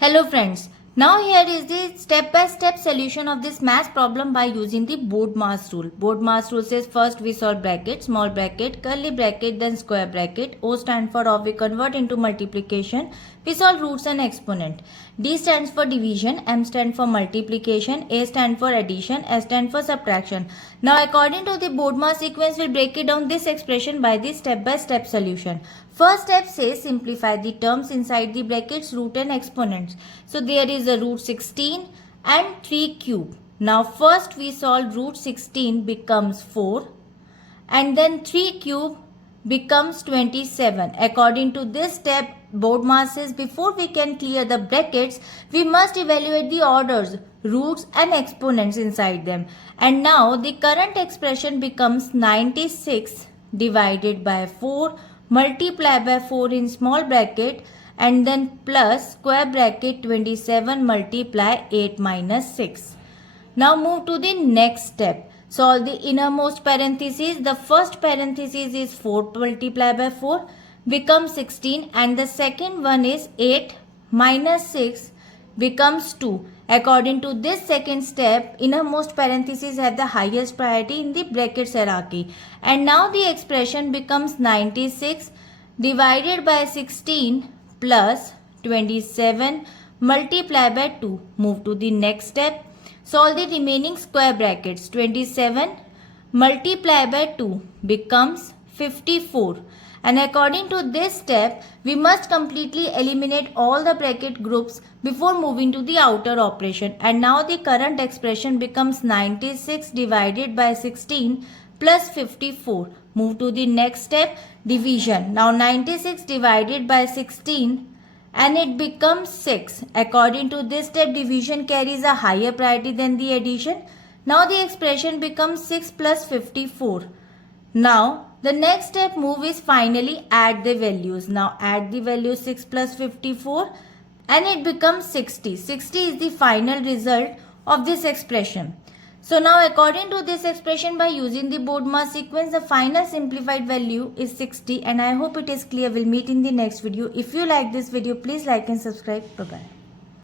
Hello friends, now here is the step-by-step solution of this math problem by using the BODMAS rule. BODMAS rule says first we solve bracket, small bracket, curly bracket, then square bracket. O stands for or we convert into multiplication. We solve roots and exponent. D stands for division, M stands for multiplication, A stands for addition, S stands for subtraction. Now according to the BODMAS sequence, we'll break it down this expression by the step-by-step solution. First step says simplify the terms inside the brackets, root and exponents. So there is a root 16 and 3 cube. Now first we solve root 16 becomes 4 and then 3 cube becomes 27. According to this step, BODMAS says before we can clear the brackets, we must evaluate the orders, roots and exponents inside them. And now the current expression becomes 96 divided by 4 multiply by 4 in small bracket and then plus square bracket 27 multiply 8 minus 6. Now move to the next step. Solve the innermost parenthesis. The first parenthesis is 4 multiply by 4 becomes 16 and the second one is 8 minus 6 becomes 2. According to this second step, innermost parentheses have the highest priority in the brackets hierarchy. And now the expression becomes 96 divided by 16 plus 27 multiply by 2. Move to the next step. Solve the remaining square brackets. 27 multiply by 2 becomes 54. And according to this step, we must completely eliminate all the bracket groups before moving to the outer operation. And now the current expression becomes 96 divided by 16 plus 54. Move to the next step, division. Now 96 divided by 16 and it becomes 6. According to this step, division carries a higher priority than the addition. Now the expression becomes 6 plus 54. Now the next step move is finally add the values. Now add the value 6 plus 54 and it becomes 60. 60 is the final result of this expression. So now according to this expression, by using the BODMAS sequence, the final simplified value is 60 and I hope it is clear. We'll meet in the next video. If you like this video, please like and subscribe. Bye bye.